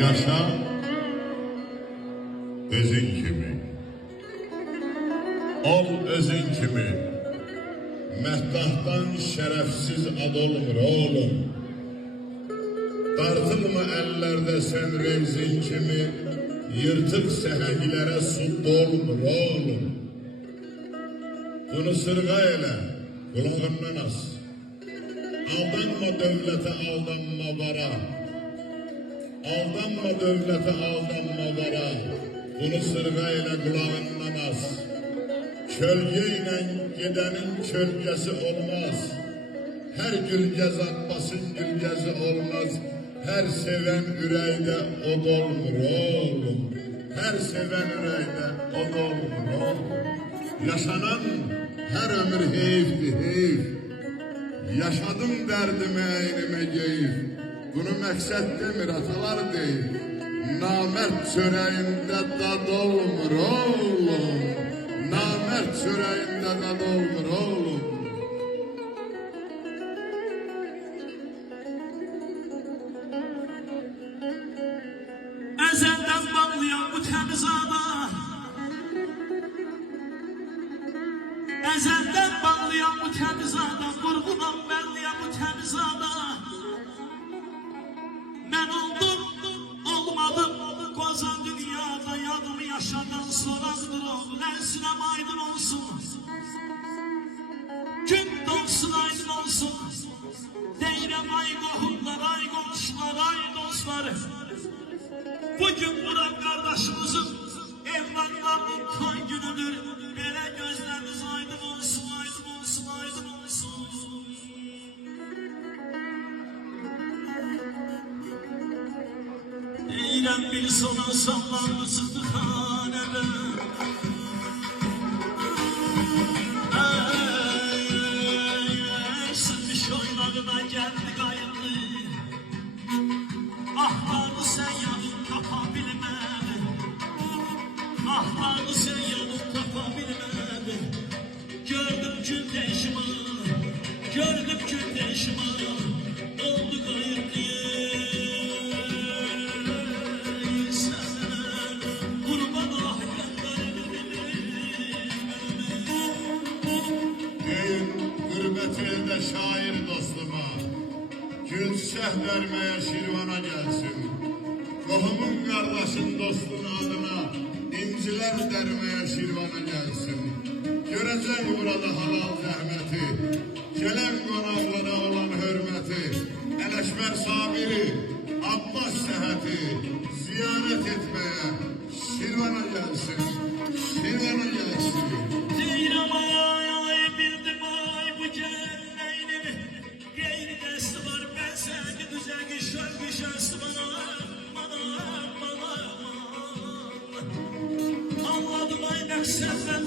Yaşa özün kimi, ol özün kimi. Məhdahdan şərəfsiz ad olmur oğlum. Dartılma əllərdə sən revzin kimi, yırtıq səhənglərə su dolmur oğlum. Bunu sırğa elə, qulağından as. Aldanma dövlətə, aldanma vara. Aldanma dövlətə, aldanma vara. Bunu sırğa elə, qulağından as. Kölgeyle gidenin kölgesi olmaz. Her gülgez Abbas'ın gülgezi olmaz. Her seven yüreğde od olmur oğlum. Her seven yüreğde od olmur oğlum. Yaşanan her ömür heyifti heyif. Yaşadım derdimi eynime geyif. Bunu məqsəd demir atalar deyil. Namert çöreğinde dad olmur oğlum. Namert çöreğinde dad olmur oğlum. Ezelden bağlayan bu temiz ada, ezelden bağlayan bu temiz ada, vurgulan belleyen bu temiz ada. Ben oldum, olmadım, koza dünyada yadımı yaşadan sonradır oğlum. Ensinem aydın olsun, gün doğsun aydın olsun. Deyrem ay kohumlar, ay komşular, ay dostları. Bugün Murat kardeşimizin evlatlarının toy günüdür. Böyle gözleriniz aydın olsun, aydın olsun, aydın olsun. Eylem bir sona sallandı sıktı hanede. Sırmış oylarına geldi kayıtlı. Ahlarını sen yanıp tapabilmedin. Ahlarını sen yanıp tapabilmedin. Gördüm gün değişimi, gördüm gün değişimi. Oldu kayıtlı. Gurbetinde şair dostuma, gülşeh vermeye Şirvan'a gelsin. Kohumun kardeşin dostun adına, inciler dermeye Şirvan'a gelsin. Görecek burada halal zahmeti, gelen konaklara olan hürmeti. Eleşber Sabiri, Abbas Sehati ziyaret etmeye Şirvan'a gelsin. Şirvan'a gelsin. Anladım ay məqsəddən